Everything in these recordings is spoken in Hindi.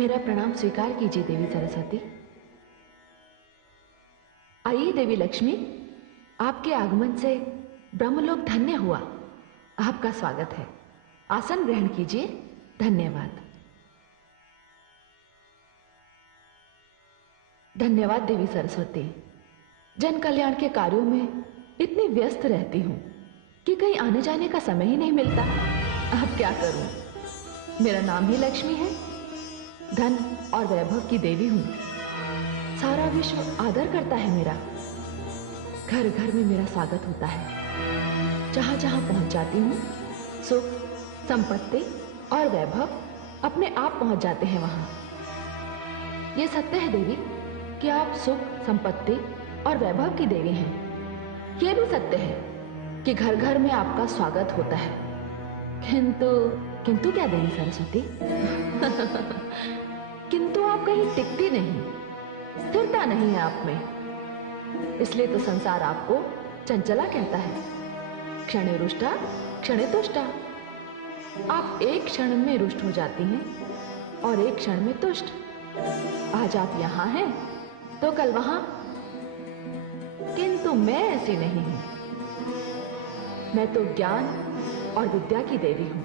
मेरा प्रणाम स्वीकार कीजिए देवी सरस्वती। आइए देवी लक्ष्मी, आपके आगमन से ब्रह्मलोक धन्य हुआ। आपका स्वागत है, आसन ग्रहण कीजिए। धन्यवाद। धन्यवाद देवी सरस्वती। जन कल्याण के कार्यों में इतनी व्यस्त रहती हूं कि कहीं आने जाने का समय ही नहीं मिलता। अब क्या करूं, मेरा नाम ही लक्ष्मी है, धन और वैभव की देवी हूं। सारा विश्व आदर करता है मेरा, घर घर में मेरा स्वागत होता है। जहां जहां पहुंच जाती हूं, सुख, संपत्ति और वैभव अपने आप पहुंच जाते हैं वहां। यह सत्य है देवी कि आप सुख, संपत्ति और वैभव की देवी हैं। यह भी सत्य है कि घर घर में आपका स्वागत होता है। किंतु क्या देवी सरस्वती? किंतु आप कहीं टिकती नहीं, स्थिरता नहीं है आप में। इसलिए तो संसार आपको चंचला कहता है। क्षणे रुष्टा क्षणे तुष्टा। आप एक क्षण में रुष्ट हो जाती हैं और एक क्षण में तुष्ट। आज आप यहां हैं तो कल वहां। किंतु मैं ऐसी नहीं हूं। मैं तो ज्ञान और विद्या की देवी हूं।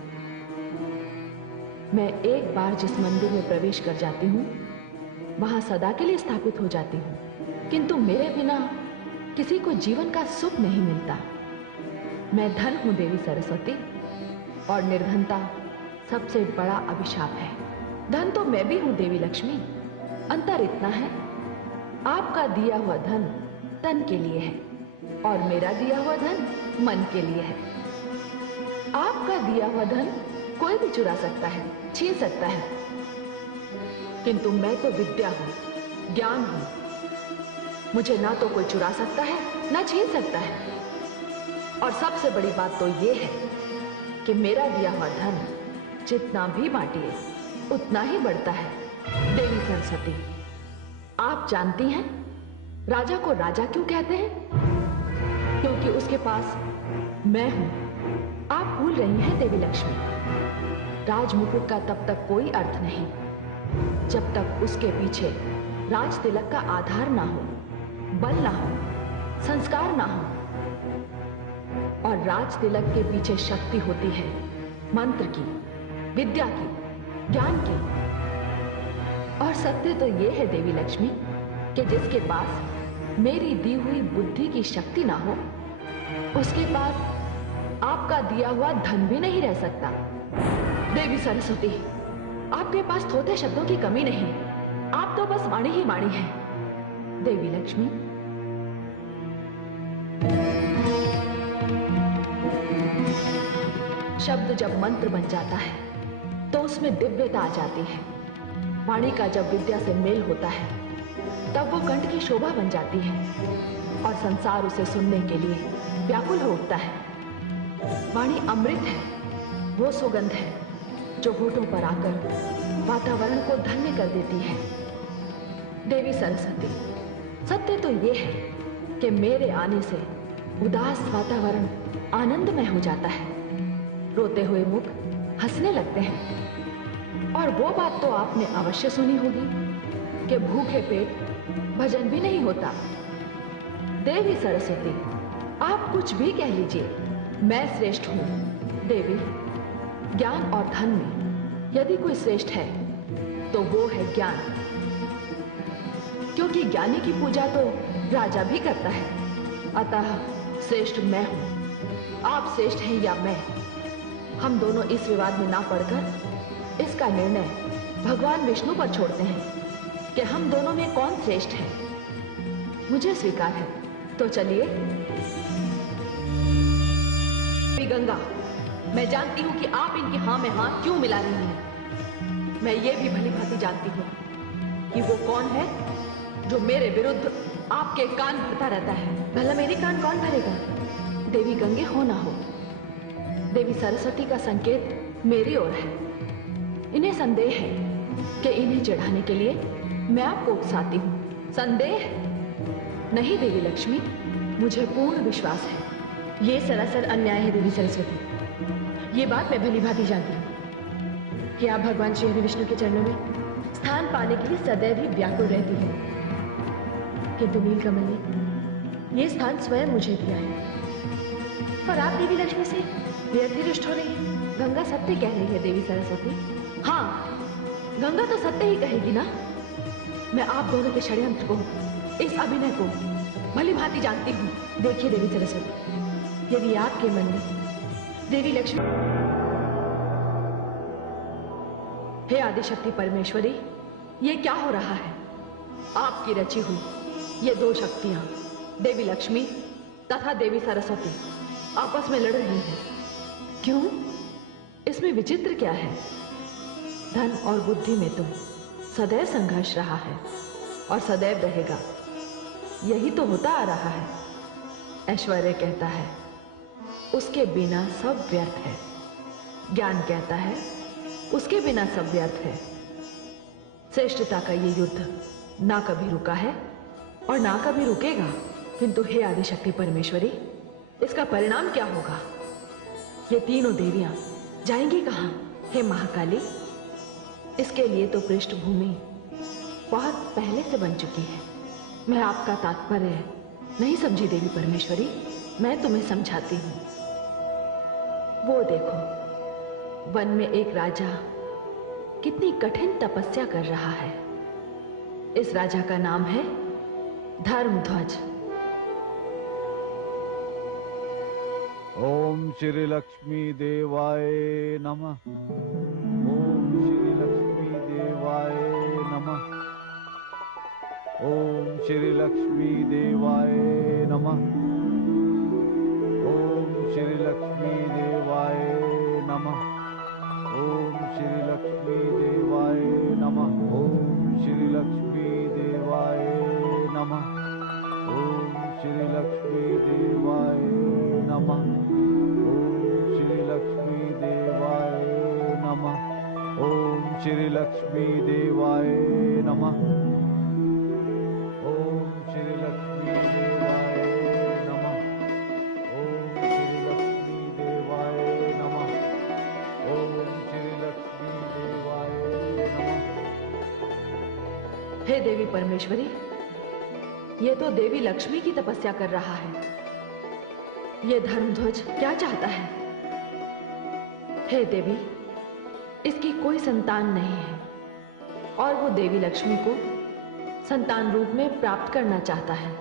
मैं एक बार जिस मंदिर में प्रवेश कर जाती हूं, वहां सदा के लिए स्थापित हो जाती हूं। किंतु मेरे बिना किसी को जीवन का सुख नहीं मिलता। मैं धन हूं देवी सरस्वती, और निर्धनता सबसे बड़ा अभिशाप है। धन तो मैं भी हूं देवी लक्ष्मी। अंतर इतना है, आपका दिया हुआ धन तन के लिए है और मेरा दिया हुआ धन मन के लिए है। आपका दिया हुआ धन कोई भी चुरा सकता है, छीन सकता है, किंतु मैं तो विद्या हूं, ज्ञान हूं। मुझे ना तो कोई चुरा सकता है, ना छीन सकता है। और सबसे बड़ी बात तो यह है कि मेरा दिया हुआ धन जितना भी बांटिए उतना ही बढ़ता है। देवी सरस्वती, आप जानती हैं राजा को राजा क्यों कहते हैं? क्योंकि उसके पास मैं हूं। आप भूल रही हैं देवी लक्ष्मी, राजमुकुट का तब तक कोई अर्थ नहीं जब तक उसके पीछे राज तिलक का आधार ना हो, बल ना हो, संस्कार ना हो। और राज तिलक के पीछे शक्ति होती है मंत्र की, विद्या की, ज्ञान की। और सत्य तो यह है देवी लक्ष्मी कि जिसके पास मेरी दी हुई बुद्धि की शक्ति ना हो, उसके पास आपका दिया हुआ धन भी नहीं रह सकता। देवी सरस्वती, आपके पास थोथे शब्दों की कमी नहीं, आप तो बस वाणी ही वाणी हैं। देवी लक्ष्मी, शब्द जब मंत्र बन जाता है तो उसमें दिव्यता आ जाती है। वाणी का जब विद्या से मेल होता है तब वो कंठ की शोभा बन जाती है और संसार उसे सुनने के लिए व्याकुल हो उठता है। वाणी अमृत है, वो सुगंध है जो होठों पर आकर वातावरण को धन्य कर देती है। देवी सरस्वती, सत्य तो ये है कि मेरे आने से उदास वातावरण आनंदमय हो जाता है। रोते हुए मुख हंसने लगते हैं। और वो बात तो आपने अवश्य सुनी होगी कि भूखे पेट भजन भी नहीं होता। देवी सरस्वती, आप कुछ भी कह लीजिए, मैं श्रेष्ठ हूं। देवी, ज्ञान और धन में यदि कोई श्रेष्ठ है तो वो है ज्ञान, क्योंकि ज्ञानी की पूजा तो राजा भी करता है। अतः श्रेष्ठ मैं हूं। आप श्रेष्ठ हैं या मैं, हम दोनों इस विवाद में ना पड़कर इसका निर्णय भगवान विष्णु पर छोड़ते हैं कि हम दोनों में कौन श्रेष्ठ है। मुझे स्वीकार है तो चलिए। गंगा, मैं जानती हूं कि आप इनकी हां में हां क्यों मिला रही हैं। मैं ये भी भली भांति जानती हूं कि वो कौन है जो मेरे विरुद्ध आपके कान भरता रहता है। भला मेरे कान कौन भरेगा? देवी गंगे हो ना हो, देवी सरस्वती का संकेत मेरी ओर है। इन्हें संदेह है कि इन्हें चढ़ाने के लिए मैं आपको उकसाती हूं। संदेह नहीं देवी लक्ष्मी, मुझे पूर्ण विश्वास है। ये सरासर अन्याय है देवी सरस्वती। ये बात मैं भली भांति जानती हूँ कि आप भगवान श्री हरि विष्णु के चरणों में स्थान पाने के लिए सदैव ही व्याकुल रहती है, किंतु नीलकमल ने यह स्थान स्वयं मुझे दिया है। पर आप देवी लक्ष्मी से व्यर्थ ही रुष्ट हो रही है। गंगा सत्य कह रही है देवी सरस्वती। हाँ, गंगा तो सत्य ही कहेगी ना। मैं आप दोनों के षड्यंत्र को, इस अभिनय को भली भांति जानती हूँ। देखिए देवी सरस्वती, यदि आपके मन में देवी लक्ष्मी। हे आदिशक्ति परमेश्वरी, ये क्या हो रहा है? आपकी रची हुई ये दो शक्तियां, देवी लक्ष्मी तथा देवी सरस्वती, आपस में लड़ रही हैं। क्यों? इसमें विचित्र क्या है? धन और बुद्धि में तो सदैव संघर्ष रहा है और सदैव रहेगा। यही तो होता आ रहा है। ऐश्वर्य कहता है उसके बिना सब व्यर्थ है। ज्ञान कहता है उसके बिना सब व्यर्थ है। श्रेष्ठता का ये युद्ध ना कभी रुका है और ना कभी रुकेगा। किंतु हे आदिशक्ति परमेश्वरी, इसका परिणाम क्या होगा? ये तीनों देवियां जाएंगी कहां? हे महाकाली, इसके लिए तो पृष्ठभूमि बहुत पहले से बन चुकी है। मैं आपका तात्पर्य नहीं समझी देवी परमेश्वरी, मैं तुम्हें समझाती हूं। वो देखो, वन में एक राजा कितनी कठिन तपस्या कर रहा है। इस राजा का नाम है धर्मध्वज। ओम श्री लक्ष्मी देवाय नमः। ओम श्री लक्ष्मी देवाय नमः। ओम श्री लक्ष्मी देवाय नमः। ओम श्री लक्ष्मी देवाय नमः। ओम श्री लक्ष्मी देवाय नमः। ओम श्री लक्ष्मी देवाय नमः। ओम श्री लक्ष्मी देवाय नमः। ओम श्री लक्ष्मी देवाय नमः। ओम श्री लक्ष्मी देवाय नमः। ओम श्री लक्ष्मी देवाय नमः। ओम श्री लक्ष्मी देवाय नमः। ओम श्री लक्ष्मी देवाय नमः। हे देवी परमेश्वरी, ये तो देवी लक्ष्मी की तपस्या कर रहा है। ये धर्मध्वज क्या चाहता है? हे देवी, इसकी कोई संतान नहीं है और वो देवी लक्ष्मी को संतान रूप में प्राप्त करना चाहता है।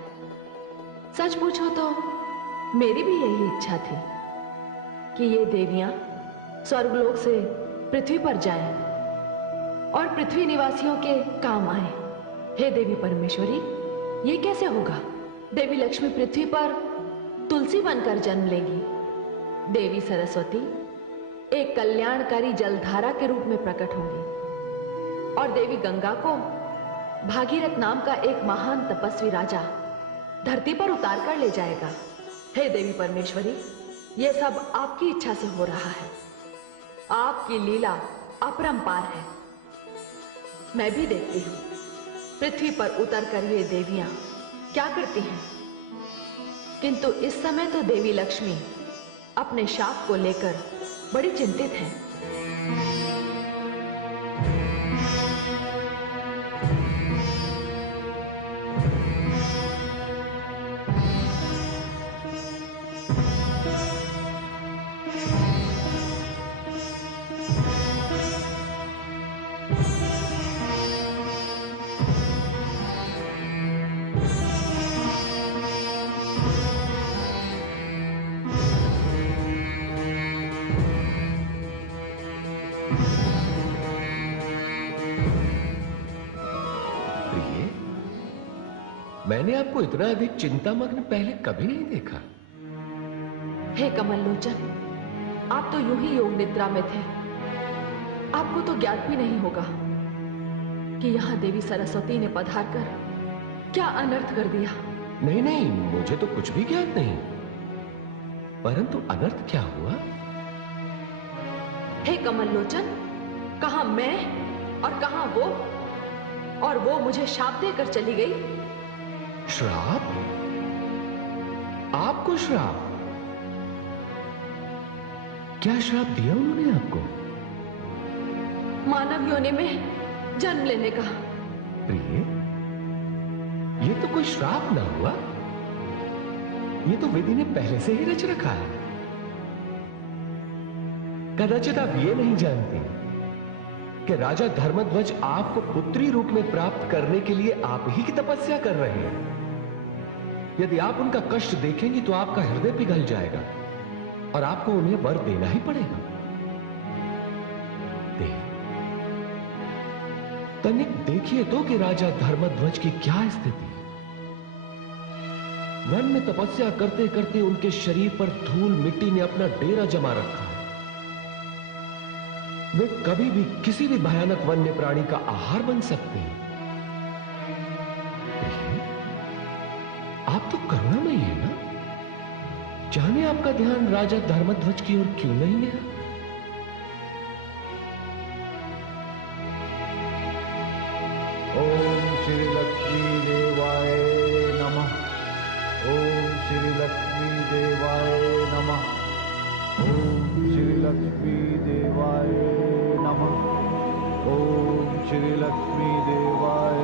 सच पूछो तो मेरी भी यही इच्छा थी कि ये देवियां स्वर्गलोक से पृथ्वी पर जाएं और पृथ्वी निवासियों के काम आए। हे देवी परमेश्वरी, ये कैसे होगा? देवी लक्ष्मी पृथ्वी पर तुलसी बनकर जन्म लेगी। देवी सरस्वती एक कल्याणकारी जलधारा के रूप में प्रकट होंगी और देवी गंगा को भागीरथ नाम का एक महान तपस्वी राजा धरती पर उतार कर ले जाएगा। हे देवी परमेश्वरी, यह सब आपकी इच्छा से हो रहा है। आपकी लीला अपरंपार है। मैं भी देखती हूं पृथ्वी पर उतर कर ये देवियां क्या करती हैं। किंतु इस समय तो देवी लक्ष्मी अपने शाप को लेकर बड़ी चिंतित है। मैंने आपको इतना अधिक चिंतामग्न पहले कभी नहीं देखा। हे कमल लोचन, आप तो यूं ही योग निद्रा में थे। आपको तो ज्ञात भी नहीं होगा कि यहां देवी सरस्वती ने पधार कर क्या अनर्थ कर दिया। नहीं नहीं, मुझे तो कुछ भी ज्ञात नहीं। परंतु अनर्थ क्या हुआ? हे कमल लोचन, कहां मैं और कहां वो, और वो मुझे शाप देकर चली गई। श्राप? आपको श्राप? क्या श्राप दिया उन्होंने आपको? मानव योनि में जन्म लेने का। प्रिय, ये तो कोई श्राप ना हुआ, ये तो विधि ने पहले से ही रच रखा है। कदाचित आप ये नहीं जानते कि राजा धर्मध्वज आपको पुत्री रूप में प्राप्त करने के लिए आप ही की तपस्या कर रहे हैं। यदि आप उनका कष्ट देखेंगी तो आपका हृदय पिघल जाएगा और आपको उन्हें वर देना ही पड़ेगा। तनिक देखिए तो कि राजा धर्मध्वज की क्या स्थिति है। वन में तपस्या करते करते उनके शरीर पर धूल मिट्टी ने अपना डेरा जमा रखा है। वे कभी भी किसी भी भयानक वन्य प्राणी का आहार बन सकते हैं। आप तो करुणामयी है ना? जाने आपका ध्यान राजा धर्मध्वज की ओर क्यों नहीं गया? ओम श्री लक्ष्मी देवाय नमः। ओम श्री लक्ष्मी देवाय नमः। ओम श्री लक्ष्मी देवाय नमः। ओम श्री लक्ष्मी देवाय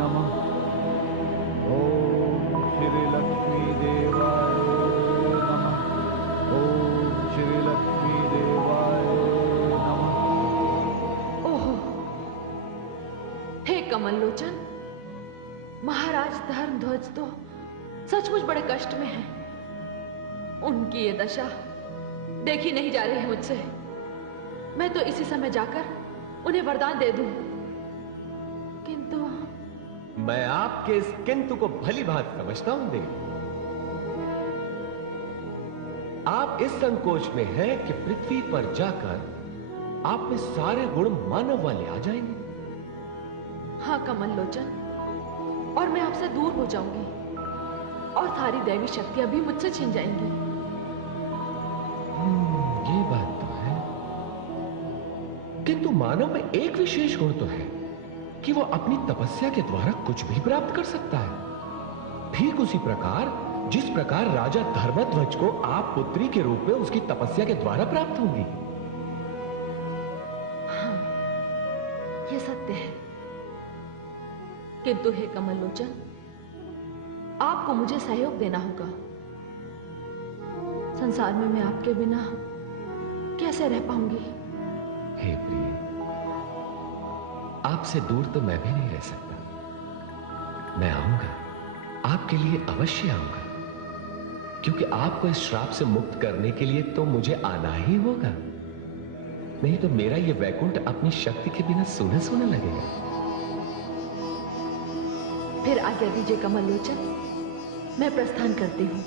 नमः। ओम श्री लक्ष्मी देवाय नमः। ओम श्री लक्ष्मी देवाय नमः। ओहो, हे कमल लोचन, महाराज धर्मध्वज तो सचमुच बड़े कष्ट में हैं। उनकी ये दशा देखी नहीं जा रही है मुझसे। मैं तो इसी समय जाकर उन्हें वरदान दे दूं, किंतु मैं आपके इस किंतु को भली भांति समझता हूं देवी। आप इस संकोच में हैं कि पृथ्वी पर जाकर आप में सारे गुण मानव वाले आ जाएंगे। हाँ कमल लोचन, और मैं आपसे दूर हो जाऊंगी और सारी दैवी शक्तियां भी मुझसे छिन जाएंगी। ये बात तो है, किंतु मानव में एक विशेष गुण तो है कि वो अपनी तपस्या के द्वारा कुछ भी प्राप्त कर सकता है। ठीक उसी प्रकार जिस प्रकार राजा धर्मध्वज को आप पुत्री के रूप में उसकी तपस्या के द्वारा प्राप्त होगी। हाँ, यह सत्य है, किंतु हे कमल लोचन, आपको मुझे सहयोग देना होगा। संसार में मैं आपके बिना कैसे रह पाऊंगी? हे प्रिय, आपसे दूर तो मैं भी नहीं रह सकता। मैं आऊंगा, आपके लिए अवश्य आऊंगा, क्योंकि आपको इस श्राप से मुक्त करने के लिए तो मुझे आना ही होगा। नहीं तो मेरा यह वैकुंठ अपनी शक्ति के बिना सूना सूना लगेगा। फिर आज्ञा दीजिए कमल लोचन, मैं प्रस्थान करती हूं।